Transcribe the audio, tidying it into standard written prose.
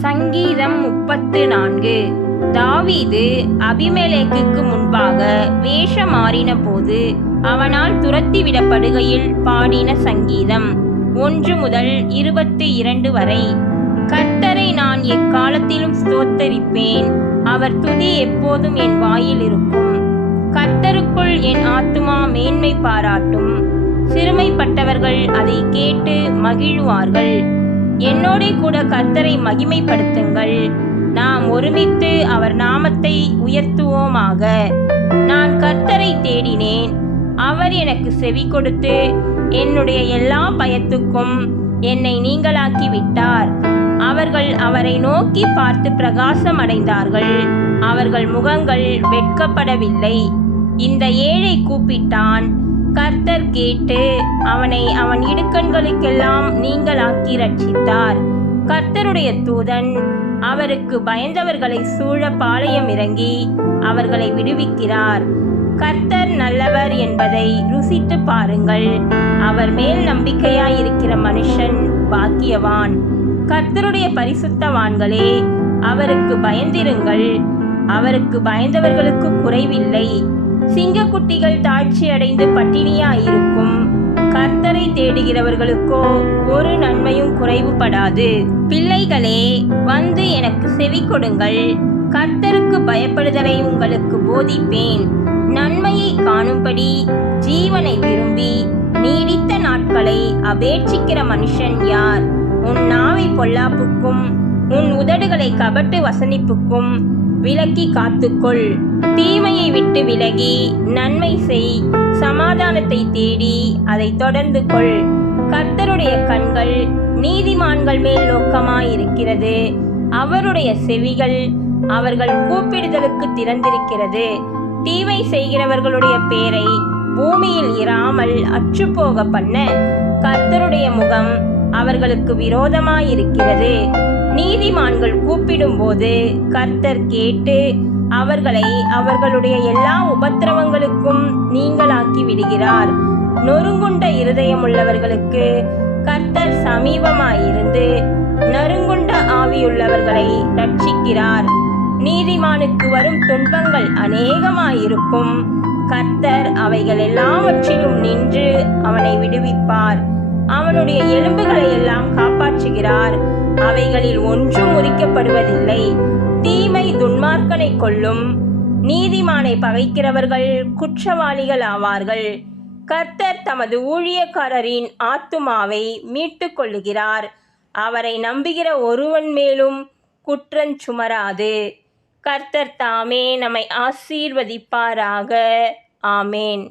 சங்கீதம் 34. தாவீது அபிமெலேக்குக்கு முன்பாக வேஷம் மாறினபோது அவனால் துரத்திவிடப்படுகையில் பாடின சங்கீதம் 1 முதல் 22 வரை. கர்த்தரை நான் எக்காலத்திலும் ஸ்தோத்தரிப்பேன், அவர் துதி எப்போதும் என் வாயில் இருக்கும். கர்த்தருக்குள் என் ஆத்துமா மேன்மை பாராட்டும், சிறுமைப்பட்டவர்கள் அதை கேட்டு மகிழுவார்கள். என்னோடே கூட கர்த்தரை மகிமைப்படுத்துங்கள், நாம் ஒருமித்து அவர் நாமத்தை உயர்த்துவோமாக. நான் கர்த்தரை தேடினேன், அவர் எனக்கு செவி கொடுத்து என்னுடைய எல்லா பயத்துக்கும் என்னை நீங்களாக்கி விட்டார். அவர்கள் அவரை நோக்கி பார்த்து பிரகாசம் அடைந்தார்கள், அவர்கள் முகங்கள் வெட்கப்படவில்லை. இந்த ஏழை கூப்பிட்டான், கர்த்தர் கேட்டு அவனை அவன் இடுக்கண்களுக்கெல்லாம் நீங்களாக்கி ரட்சித்தார். கர்த்தருடைய தூதன் அவருக்கு பயந்தவர்களை சூழ பாளையம் இறங்கி அவர்களை விடுவிக்கிறார். கர்த்தர் நல்லவர் என்பதை ருசித்து பாருங்கள், அவர் மேல் நம்பிக்கையாயிருக்கிற மனுஷன் பாக்கியவான். கர்த்தருடைய பரிசுத்தவான்களே, அவருக்கு பயந்திருங்கள், அவருக்கு பயந்தவர்களுக்கு குறைவில்லை. சிங்கக்குட்டிகள் தாழ்ச்சி அடைந்து பட்டினியாயிருக்கும், கர்த்தரை தேடுகிறவர்களுக்கோ ஒரு நன்மையும் குறைவுபடாது. பிள்ளைகளே, வந்து எனக்கு செவி கொடுங்கள், கர்த்தருக்கு பயப்படுதலை உங்களுக்கு போதிப்பேன். நன்மையை காணும்படி ஜீவனை விரும்பி நீடித்த நாட்களை அபேட்சிக்கிற மனுஷன் யார்? உன் நாவை பொல்லாப்புக்கும் உன் உதடுகளை கபட்டு வசனிப்புக்கும் விலக்கி காத்துக்கொள். தீமையை விட்டு விலகி நன்மை செய், சமாதானத்தை தேடி அதை தொடர்ந்து கொள். கர்த்தருடைய கண்கள் நீதிமான்கள் மேல் நோக்கமாயிருக்கிறது, அவருடைய செவிகள் அவர்கள் கூப்பிடுதலுக்கு திறந்திருக்கிறது. தீமை செய்கிறவர்களுடைய பேரை பூமியில் இராமல் அற்றுப்போக பண்ண கர்த்தருடைய முகம் அவர்களுக்கு விரோதமாயிருக்கிறது. நீதிமான்கள் கூப்பிடும்போது கர்த்தர் கேட்டு அவர்களை அவர்களுடைய எல்லா உபத்திரவங்களுக்கும் நீங்களாக்கி விடுகிறார். நொறுங்குண்ட இருதயமுள்ளவர்களுக்கு கர்த்தர் சமீபமாயிருந்து நறுங்குண்ட ஆவியுள்ளவர்களை ரட்சிக்கிறார். நீதிமானுக்கு வரும் துன்பங்கள் அநேகமாயிருக்கும், கர்த்தர் அவைகள் எல்லாவற்றிலும் நின்று அவனை விடுவிப்பார். அவனுடைய எலும்புகளை எல்லாம் காப்பாற்றுகிறார், அவைகளில் ஒன்றும் முறிக்கப்படுவதில்லை. தீமை துன்மார்க்கனை கொல்லும், நீதிமானை பகைக்கிறவர்கள் குற்றவாளிகள் ஆவார்கள். கர்த்தர் தமது ஊழியக்காரரின் ஆத்துமாவை மீட்டு கொள்ளுகிறார், அவரை நம்புகிற ஒருவன் மேலும் குற்றஞ்சுமராது. கர்த்தர் தாமே நம்மை ஆசீர்வதிப்பாராக. ஆமேன்.